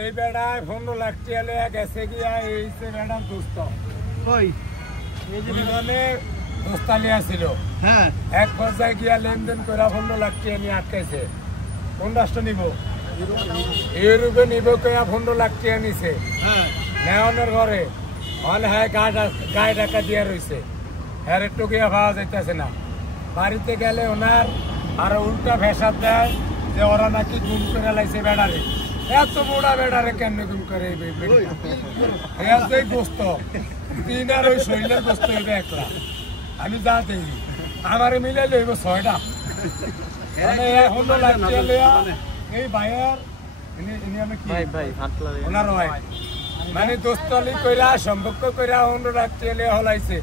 এই বেড়ায় 15 লাখ টাকা গেছে গিয়া এইছে বেড়ার দোস্ত ওই এই যে মানে দোস্তালিয়া ছিল হ্যাঁ এক পর্যায়ে গিয়া লেনদেন করে 15 লাখ টাকা নিয়ে আটকাইছে কোন রাষ্ট্র নিব ইউরোপে নিব কয়া 15 লাখ টাকা নিছে হ্যাঁ নেওয়ানোর ঘরে অন হ্যাঁ গায়ে টাকা দিয়ে রয়েছে হ্যাঁ টুকিয়া পাওয়া যাইতেছে না বাড়িতে গেলে ওনার আরো উল্টা ভেসাদ দেয় যে ওরা নাকি গুম করে লাইছে বেড়ারে এত বড়া বেড়ারে কেমনে গুম করে গোস্ত তিন আর ওই শরীরের গোস্ত হইবে একলা আমি যা দেখি আমার মিলে লইব 6টা মানে এখন লাগছে এই ভাইয়ের ওনার হয় মানে দোস্তলি কইরা সম্পর্ক কইরা 15 লাখ টাকা হলাইছে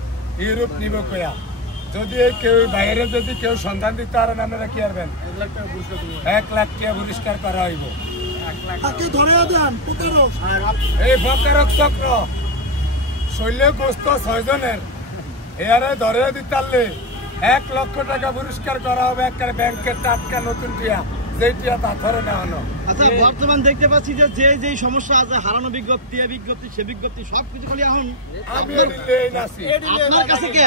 ইউরোপ নিব কইয়া যদি কেউ বাইরে যদি কেউ সন্ধান দিতে পারেন আপনারা কি করবেন 1 লাখ টাকা পুরস্কার করা হইব এই প্রতারক চক্র শৈল্য গোস্ত 6 জনের এয়ারে ধরে দিতে পারলে 1 লক্ষ টাকা পুরস্কার করা হবে একটা ব্যাংকের টাটকা নতুন টিয়া যেই টিয়া তা ধরে নেওয়ানো। আচ্ছা বর্তমান দেখতে পাচ্ছি যে যে সমস্যা আছে হারানো বিজ্ঞপ্তি সে বিজ্ঞপ্তি সবকিছু খালি এখন আমি আপনার কাছে কে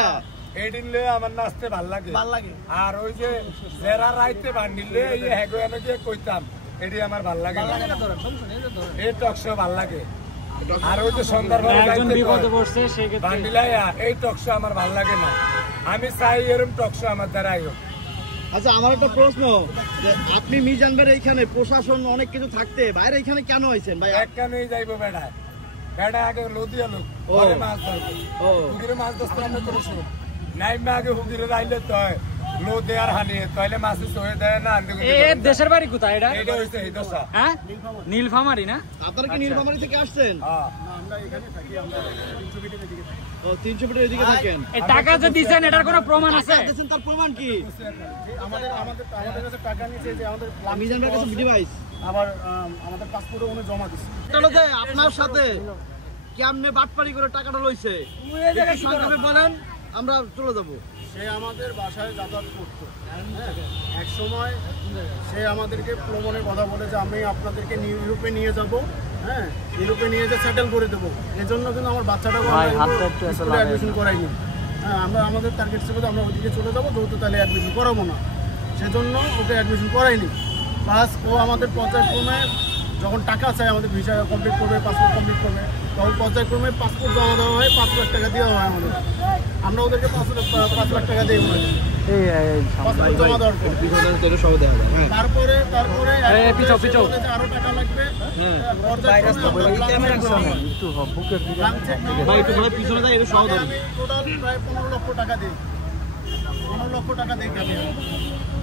এডিনলে আমার নাচতে ভাল লাগে আর ওই যে জেরা রাইতে বান্ডিলে এই হেগো এনেকে কইতাম এডি আমার ভাল লাগে এই টকশো ভাল লাগে আর ওই যে সন্ধ্যার একজন বিপদে পড়ছে সেক্ষেত্রে বান্ডিলাইয়া এই টকশো আমার ভাল লাগে না আমি চাই এরকম টকশো আমার দ্বারাই হোক। আচ্ছা আমার একটা প্রশ্ন যে আপনি মিজান ভাইয়ের এইখানে প্রশাসন অনেক কিছু থাকতে বাইরে এখানে কেন হয়েছেন ভাই? একখানেই যাইবো বেড়ায় বেড়ায় আগে নদীয়া লোক ঘরে মাছ ধরবে হুগিরে মাছ ধরতে আমরা করেছি নাইমা আগে হুগিরে রাইলে তো লো দেয়ার হানি তাইলে মাছ চয়ে দেয় না এর দেশের বাড়ি কোথায় এটা? এটা হইছে এই দশা হ্যাঁ নীলফামারী না? আপনারা কি নীলফামারী থেকে আসছেন? হ্যাঁ আমরা এখানে থাকি আমরা 300 ফিটের এদিকে থাকি। ও 300 ফিটের এদিকে থাকেন। এই টাকা যে দিবেন এটার কোনো প্রমাণ আছে? দিবেন তার প্রমাণ কি? আমাদের কাছে টাকা নিচে যে আমাদের মিজান ভাইয়ের কাছে ডিভাইস আবার আমাদের পাসপোর্টে উনি জমা দিচ্ছে। চলো যে আপনার সাথে কেমনে বাটপারি করে টাকাটা লইছে সংক্ষেপে বলেন আমরা চলে যাব। সে আমাদের বাসায় যাতায়াত করতো এক সময় সে আমাদেরকে প্রমাণের কথা বলে যে আমি আপনাদেরকে ইউরোপে নিয়ে যাব হ্যাঁ ইউরোপে নিয়ে যে সেটেল করে দেবো এজন্য কিন্তু আমার বাচ্চাটা স্কুলে অ্যাডমিশন করাইনি হ্যাঁ আমরা আমাদের টার্গেট ছিল যে আমরা ওইদিকে চলে যাবো যেহেতু তাহলে অ্যাডমিশন করাবো না সেজন্য ওকে অ্যাডমিশন করাইনি প্লাস ও আমাদের পর্যায়ক্রমে যখন টাকা চাই আমাদের ভিসা কমপ্লিট করবে পাসপোর্ট কমপ্লিট করবে তখন পর্যায়ক্রমে পাসপোর্ট জমা দেওয়া হয় 5 লাখ টাকা দেওয়া হয় আমাদের আমরা ওদেরকে 5 লাখ টাকা দিই পাসপোর্ট জমা দেওয়ার পর তারপরে আরো টাকা লাগবে টোটাল প্রায় 15 লক্ষ টাকা দিই 15 লক্ষ টাকা দিই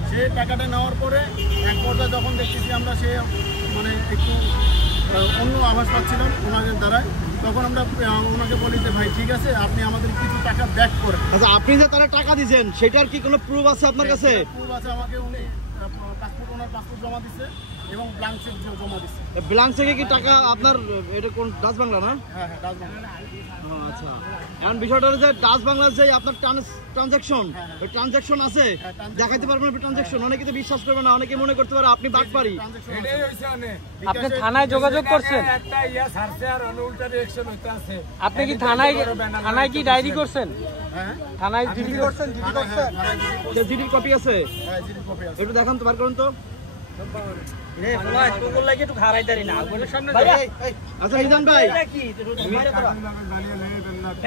সে টাকাটা নেওয়ার পরে এক পর্যায়ে যখন দেখতেছি আমরা সে মানে একটু অন্য আভাস পাচ্ছিলাম ওনাদের দ্বারাই তখন আমরা ওনাকে বলি যে ভাই ঠিক আছে আপনি আমাদের কিছু টাকা ব্যাক করেন। আচ্ছা আপনি যে তারা টাকা দিয়েছেন সেটার কি কোনো প্রুফ আছে আপনার কাছে? প্রুফ আছে আমাকে উনি ওনার পাসপোর্ট জমা দিচ্ছে এবং ব্ল্যাঙ্ক চেক জমা দিচ্ছে। ব্ল্যাঙ্ক চেকে কি টাকা আপনার এটা কোন ডাচ বাংলা না? হ্যাঁ ডাচ বাংলা। আচ্ছা এখন বিষয়টা হচ্ছে ডাচ বাংলার যে আপনার ট্রানজাকশন ওই ট্রানজাকশন আছে দেখাইতে পারবেন আপনি ট্রানজাকশন অনেকে তো বিশ্বাস করবে না অনেকে মনে করতে পারে আপনি বাটপারি। এটাই হইছে আপনি থানায় যোগাযোগ করছেন? একটা ইয়া ছাড়ছে আর উল্টা রিঅ্যাকশন হইতে আছে। আপনি কি থানায় কি ডায়েরি করছেন? হ্যাঁ থানায় জিডি করছেন? জিডির কপি আছে? হ্যাঁ জিডির কপি আছে। একটু দেখান তো বার করুন তো। আচ্ছা মিজান ভাই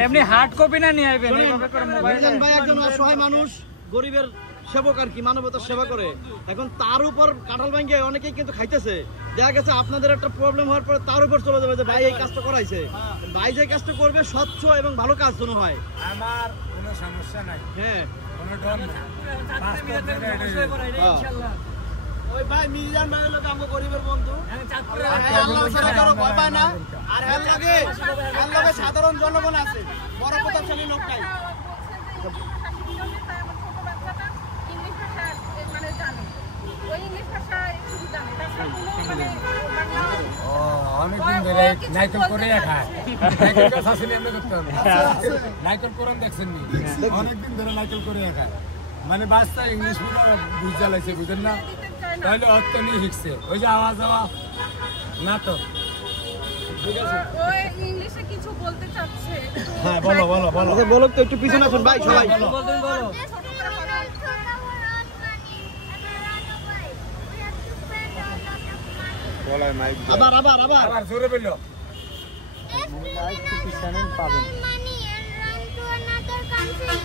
এমনি হার্ড কপি না নিয়ে আসবেন এইভাবে করে মোবাইল। মিজান ভাই একজন অসহায় মানুষ গরিবের সেবক আর কি মানবতার সেবা করে এখন তার উপর কাঁঠাল ভাঙ্গে অনেকেই কিন্তু খাইতেছে দেখা গেছে আপনাদের একটা প্রবলেম হওয়ার পরে তার উপর চলে যাবে যে ভাই এই কাজটা করাইছে ভাই যে কাজটা করবে স্বচ্ছ এবং ভালো কাজ যেন হয়। আমার কোনো সমস্যা নাই হ্যাঁ কোনো ডর নাই ওই ভাই মিজান ভাই লোক আমগো গরিবের বন্ধু আল্লাহ ছাড়া কারো ভয় পায় না আর হেল লাগে সাধারণ জনগণ আছে বড় প্রতাপশালী লোক নাই। অনেকদিন ধরে নাইকেল করে খায় নাইকেল গাছ আসেনি এমনি করতে হবে নাইকেল কোরআন দেখছেন নি অনেকদিন ধরে নাইকেল করে খায় মানে বাচ্চা ইংলিশ পুরো বুঝ জ্বালাইছে বুঝেন না তাহলে অর্থ নিয়ে শিখছে ওই যে আওয়াজ না তো ওই ইংলিশে কিছু বলতে চাচ্ছে। হ্যাঁ বলো বলো বলো। আচ্ছা বলো তো একটু পিছনে আসুন ভাই সবাই। ছোট করে কথা আবার আবার আবার আবার জোরে বললো। একটু পিছনে পাবেন। money and run to another country